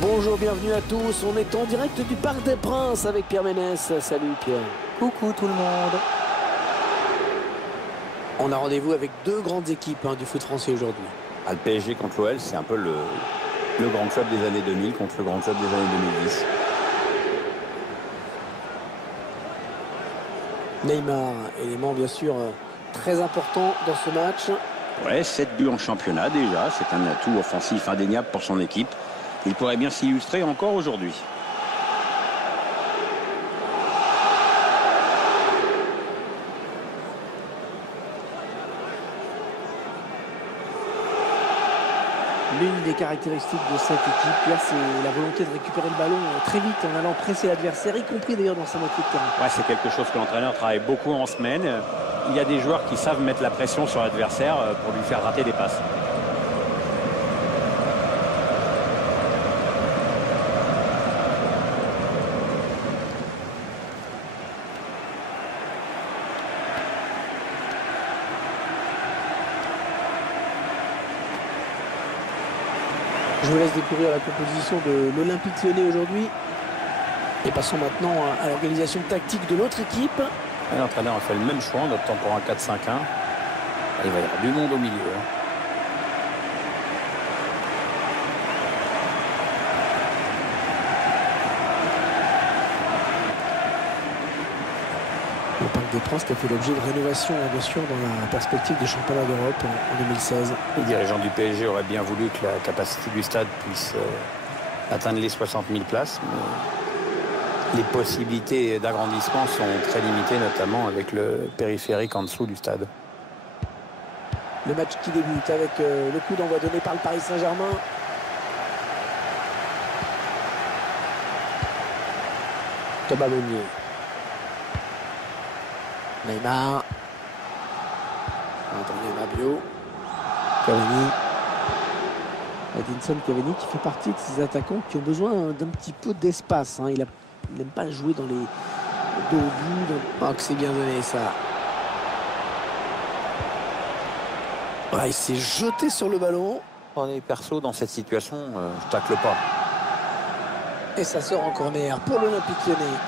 Bonjour, bienvenue à tous. On est en direct du Parc des Princes avec Pierre Ménès. Salut Pierre. Coucou tout le monde. On a rendez-vous avec deux grandes équipes du foot français aujourd'hui. Le PSG contre l'OL, c'est un peu le grand club des années 2000 contre le grand club des années 2010. Neymar, élément bien sûr très important dans ce match. Ouais, 7 buts en championnat déjà, c'est un atout offensif indéniable pour son équipe. Il pourrait bien s'illustrer encore aujourd'hui. L'une des caractéristiques de cette équipe, là, c'est la volonté de récupérer le ballon très vite en allant presser l'adversaire, y compris d'ailleurs dans sa moitié de terrain. Ouais, c'est quelque chose que l'entraîneur travaille beaucoup en semaine. Il y a des joueurs qui savent mettre la pression sur l'adversaire pour lui faire rater des passes. Je vous laisse découvrir la composition de l'Olympique Lyonnais aujourd'hui. Et passons maintenant à l'organisation tactique de l'autre équipe. L'entraîneur a fait le même choix, on optant pour un 4-5-1. Il va y avoir du monde au milieu. Le Parc des Princes qui a fait l'objet de rénovation, bien sûr, dans la perspective des championnats d'Europe en 2016. Les dirigeants du PSG auraient bien voulu que la capacité du stade puisse atteindre les 60 000 places. Mais les possibilités d'agrandissement sont très limitées, notamment avec le périphérique en dessous du stade. Le match qui débute avec le coup d'envoi donné par le Paris Saint-Germain. Thomas Meunier. Neymar. Adrien Rabiot. Cavani. Edinson Cavani qui fait partie de ces attaquants qui ont besoin d'un petit peu d'espace. Il n'aime pas jouer dans les dos au but. Oh, que c'est bien donné ça. Il s'est jeté sur le ballon. On est perso dans cette situation, je tacle pas. Et ça sort en corner pour l'Olympique Lyonnais.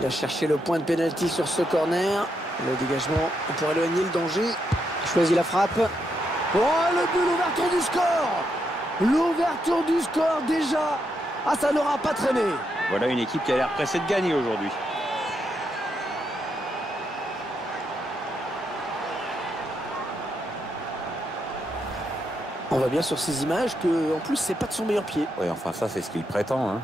Il a cherché le point de pénalty sur ce corner. Le dégagement pour éloigner le danger. Il choisit la frappe. Oh, le but, l'ouverture du score. L'ouverture du score déjà. Ah, ça n'aura pas traîné. Voilà une équipe qui a l'air pressée de gagner aujourd'hui. On voit bien sur ces images que, en plus, c'est pas de son meilleur pied. Oui, enfin ça, c'est ce qu'il prétend.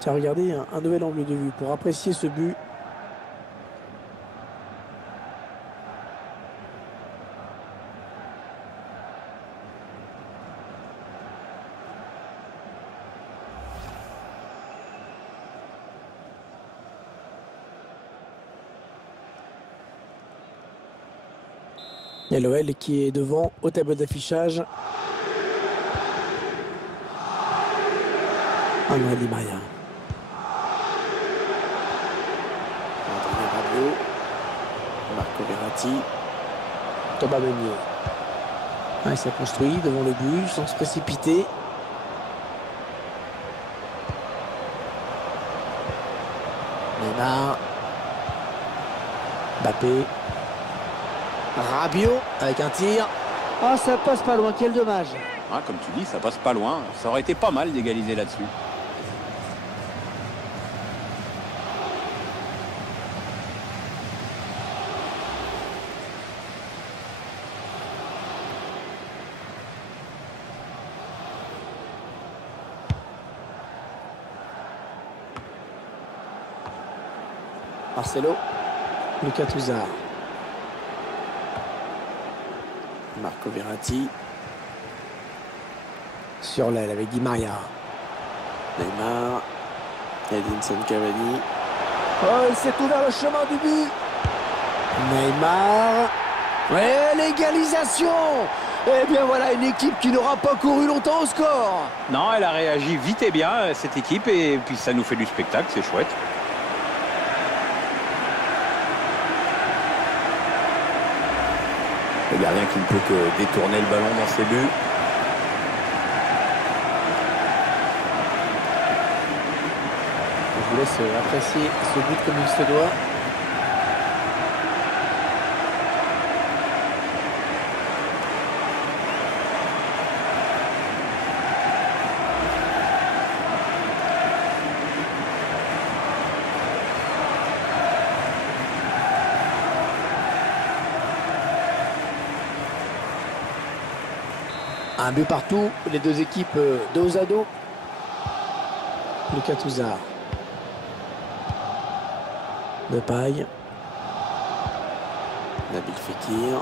Tiens, regardez, un nouvel angle de vue pour apprécier ce but. Il y a l'OL qui est devant au tableau d'affichage. André Di Maria. Adrien Rabiot. Marco Verratti. Thomas Meunier. Il s'est construit devant le but sans se précipiter. Neymar. Mbappé. Rabiot avec un tir. Ah, ça passe pas loin, quel dommage. Comme tu dis, ça passe pas loin. Ça aurait été pas mal d'égaliser là-dessus. Marcelo. Lucas Touzard. Marco Verratti. Sur l'aile avec Di Maria. Neymar. Edinson Cavani. Oh, il s'est ouvert le chemin du but. Neymar. Ouais, l'égalisation. Eh bien voilà, une équipe qui n'aura pas couru longtemps au score. Non, elle a réagi vite et bien, cette équipe, et puis ça nous fait du spectacle, c'est chouette. Le gardien qui ne peut que détourner le ballon dans ses buts. Je vous laisse apprécier ce but comme il se doit. Un but partout, les deux équipes dos à dos. Lucas Touzard. De paille. Nabil Fekir.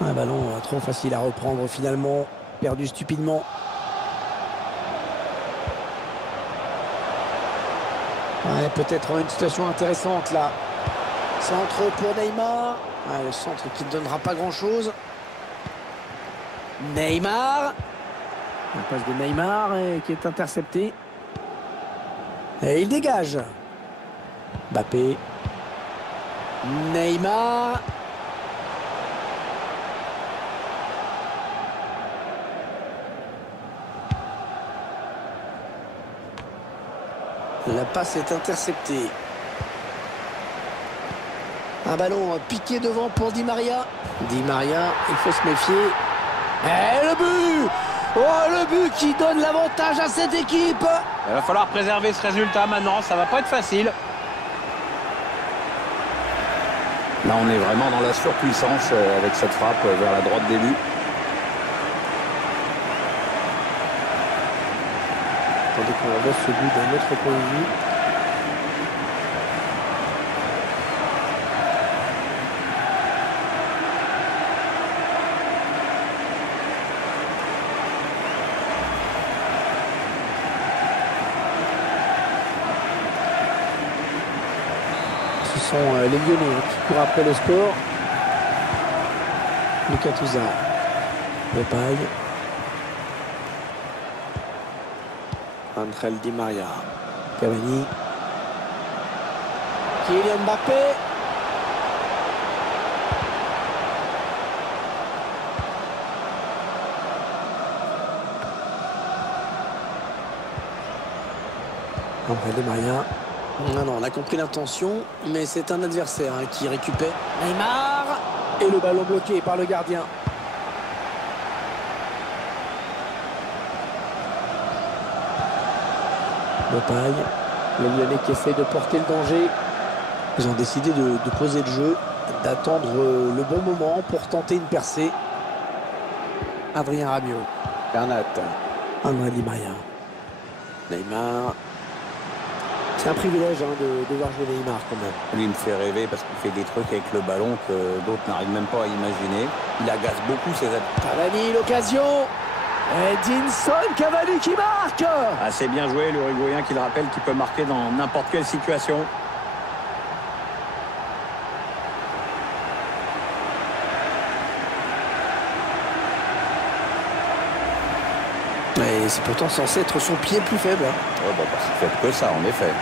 Un ballon trop facile à reprendre finalement. Perdu stupidement. Ouais, peut-être une situation intéressante là. Centre pour Neymar. Ouais, le centre qui ne donnera pas grand-chose. Neymar. La passe de Neymar qui est interceptée. Et il dégage. Mbappé. Neymar. La passe est interceptée. Un ballon piqué devant pour Di Maria. Di Maria, il faut se méfier. Et le but! Oh, le but qui donne l'avantage à cette équipe! Il va falloir préserver ce résultat maintenant, ça va pas être facile. Là, on est vraiment dans la surpuissance avec cette frappe vers la droite des buts. Attendez qu'on revoie ce but d'un autre point de vue. Ce sont les Lyonnais qui courent après le score. Lucas Touzard. Le paille. Angel Di Maria. Cavani. Kylian Mbappé. Angel Di Maria. Non, on a compris l'intention, mais c'est un adversaire qui récupère. Neymar. Et le ballon bloqué par le gardien. Le paille. Le Lyonnais qui essaye de porter le danger. Ils ont décidé de poser le jeu, d'attendre le bon moment pour tenter une percée. Adrien Rabiot. Bernat. Angel Di Maria. Neymar. C'est un privilège de voir jouer Neymar quand même. Lui, il me fait rêver parce qu'il fait des trucs avec le ballon que d'autres n'arrivent même pas à imaginer. Il agace beaucoup ses adversaires. Cavani, l'occasion. Edinson Cavani qui marque. Ah, c'est bien joué, l'Uruguayen qui le rappelle qu'il peut marquer dans n'importe quelle situation. Et c'est pourtant censé être son pied le plus faible. Oh, bah, c'est faible que ça, en effet.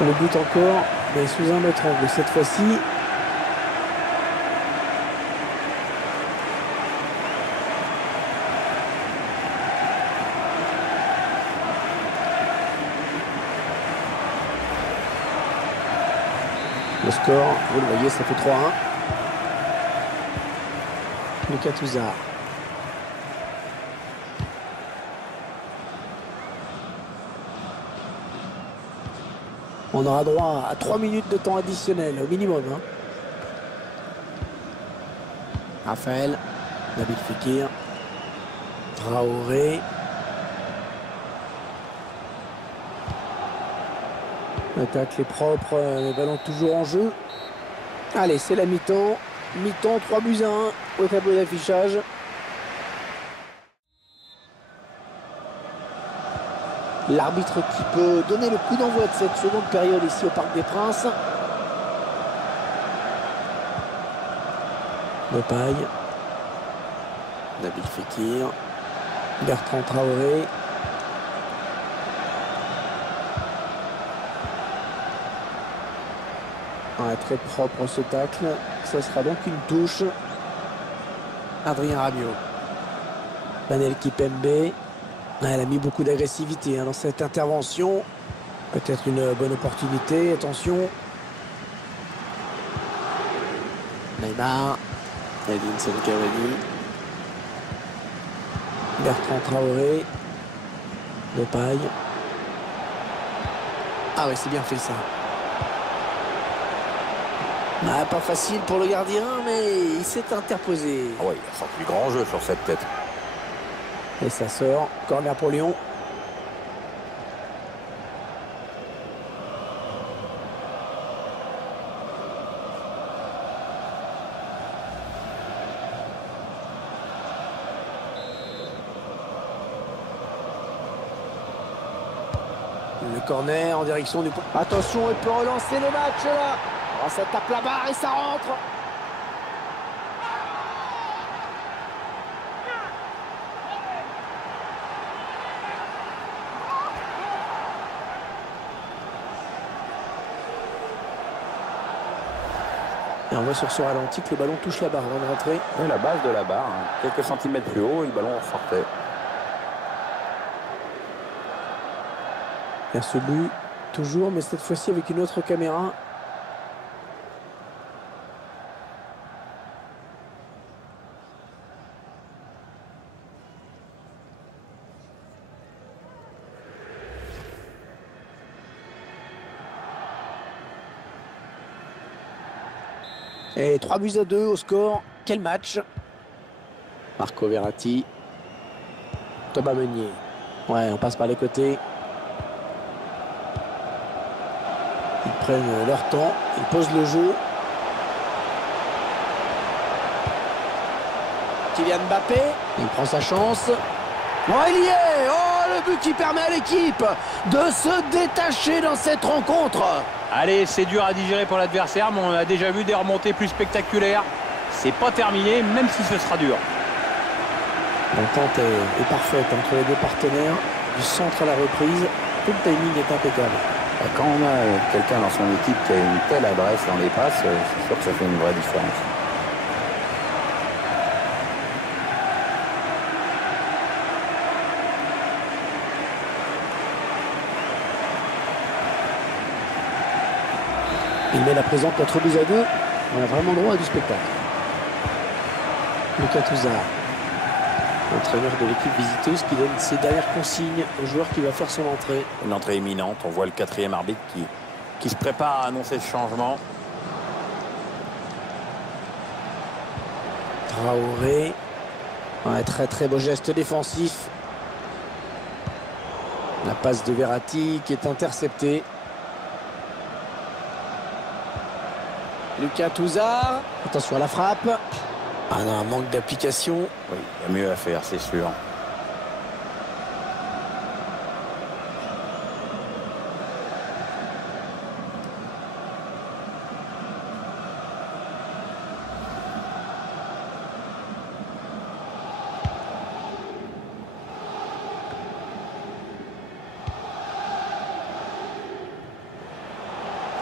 Le but encore, mais sous un autre angle cette fois-ci. Le score, vous le voyez, ça fait 3-1. Lucas Touzard. On aura droit à 3 minutes de temps additionnel au minimum. Raphaël. Nabil Fekir. Traoré. L'attaque est propre, le ballon toujours en jeu. Allez, c'est la mi-temps. Mi-temps, 3-1 au tableau d'affichage. L'arbitre qui peut donner le coup d'envoi de cette seconde période ici au Parc des Princes. Depay. Nabil Fekir. Bertrand Traoré. Ouais, très propre ce tacle. Ce sera donc une touche. Adrien Rabiot. Panel Kipembe. Elle a mis beaucoup d'agressivité dans cette intervention. Peut-être une bonne opportunité. Attention. Neymar. Edinson Cavani. Bertrand Traoré. Depay. Ah ouais, c'est bien fait ça. Ah, pas facile pour le gardien, mais il s'est interposé. Ah ouais, il a sorti du grand jeu sur cette tête. Et ça sort. Corner pour Lyon. Le corner en direction du point. Attention, il peut relancer le match là. Oh, ça tape la barre et ça rentre. Et on voit sur ce ralenti que le ballon touche la barre avant de rentrer. Et la base de la barre, quelques centimètres plus haut, et le ballon sortait. Il y a ce but, toujours, mais cette fois-ci avec une autre caméra. Et 3-2 au score. Quel match! Marco Verratti. Thomas Meunier. Ouais, on passe par les côtés. Ils prennent leur temps. Ils posent le jeu. Kylian Mbappé. Il prend sa chance. Oh, il y est! Oh, le but qui permet à l'équipe de se détacher dans cette rencontre. Allez, c'est dur à digérer pour l'adversaire, mais on a déjà vu des remontées plus spectaculaires. C'est pas terminé, même si ce sera dur. L'entente est parfaite entre les deux partenaires. Du centre à la reprise, tout le timing est impeccable. Quand on a quelqu'un dans son équipe qui a une telle adresse dans les passes, c'est sûr que ça fait une vraie différence. Il met la présente 4-2. On a vraiment droit à du spectacle. Lucas Touzard, entraîneur de l'équipe visiteuse, qui donne ses dernières consignes au joueur qui va faire son entrée. Une entrée imminente. On voit le quatrième arbitre qui se prépare à annoncer ce changement. Traoré. Un très très beau geste défensif. La passe de Verratti qui est interceptée. Lucas Touzard. Attention à la frappe. Ah non, un manque d'application. Oui, il y a mieux à faire, c'est sûr.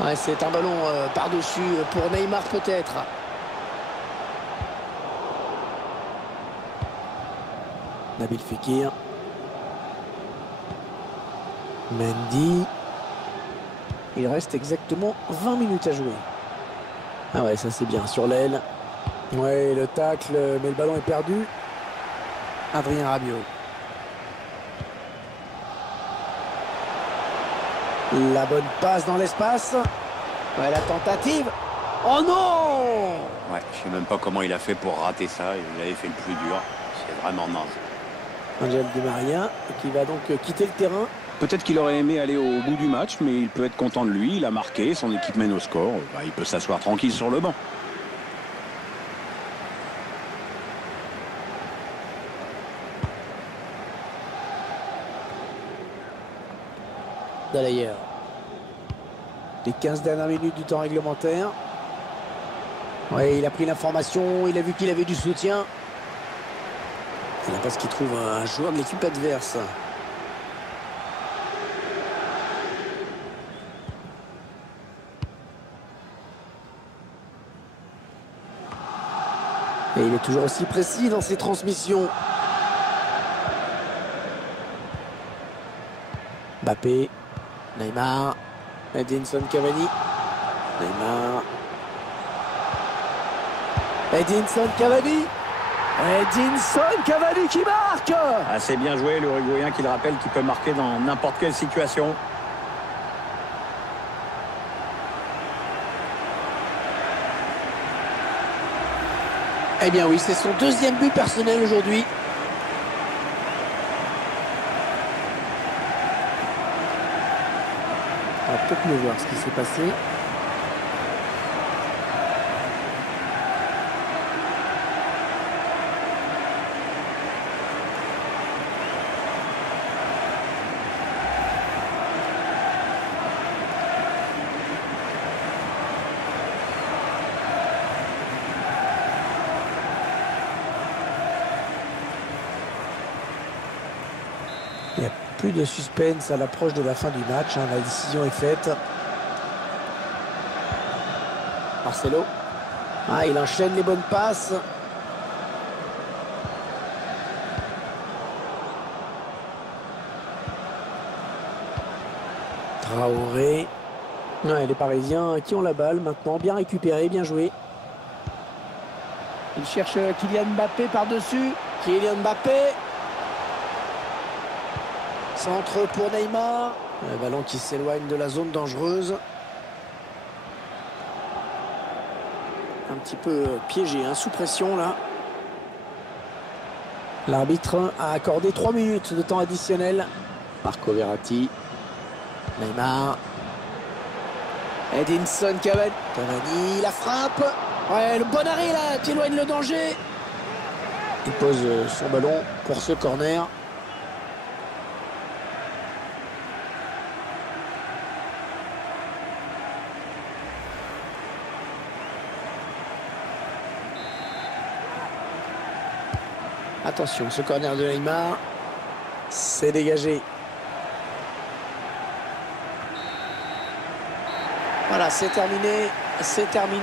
Ouais, c'est un ballon par-dessus pour Neymar peut-être. Nabil Fekir. Mendy. Il reste exactement 20 minutes à jouer. Ah ouais, ça c'est bien sur l'aile. Ouais, le tacle, mais le ballon est perdu. Adrien Rabiot. La bonne passe dans l'espace. Ouais, la tentative. Oh non! Ouais, je sais même pas comment il a fait pour rater ça. Il avait fait le plus dur. C'est vraiment naze. Angel Di Maria qui va donc quitter le terrain. Peut-être qu'il aurait aimé aller au bout du match, mais il peut être content de lui. Il a marqué, son équipe mène au score. Il peut s'asseoir tranquille sur le banc. D'ailleurs, les 15 dernières minutes du temps réglementaire. Ouais, il a pris l'information, il a vu qu'il avait du soutien. Il n'a pas ce qu'il trouve un joueur de l'équipe adverse. Et il est toujours aussi précis dans ses transmissions. Mbappé, Neymar, Edinson Cavani, Neymar, Edinson Cavani, Edinson Cavani qui marque. Assez bien joué, l'Uruguayen qui le rappelle qu'il peut marquer dans n'importe quelle situation. Eh bien oui, c'est son deuxième but personnel aujourd'hui. On va peut-être mieux voir ce qui s'est passé. Il n'y a plus de suspense à l'approche de la fin du match. La décision est faite. Marcelo. Il enchaîne les bonnes passes. Traoré. Les Parisiens qui ont la balle maintenant. Bien récupéré, bien joué. Il cherche Kylian Mbappé par-dessus. Kylian Mbappé. Centre pour Neymar. Le ballon qui s'éloigne de la zone dangereuse. Un petit peu piégé, sous pression là. L'arbitre a accordé 3 minutes de temps additionnel. Marco Verratti. Neymar. Edinson Cavani. Cavani, la frappe. Ouais, le bon arrêt là qui éloigne le danger. Il pose son ballon pour ce corner. Attention, ce corner de Neymar, c'est dégagé. Voilà, c'est terminé, c'est terminé.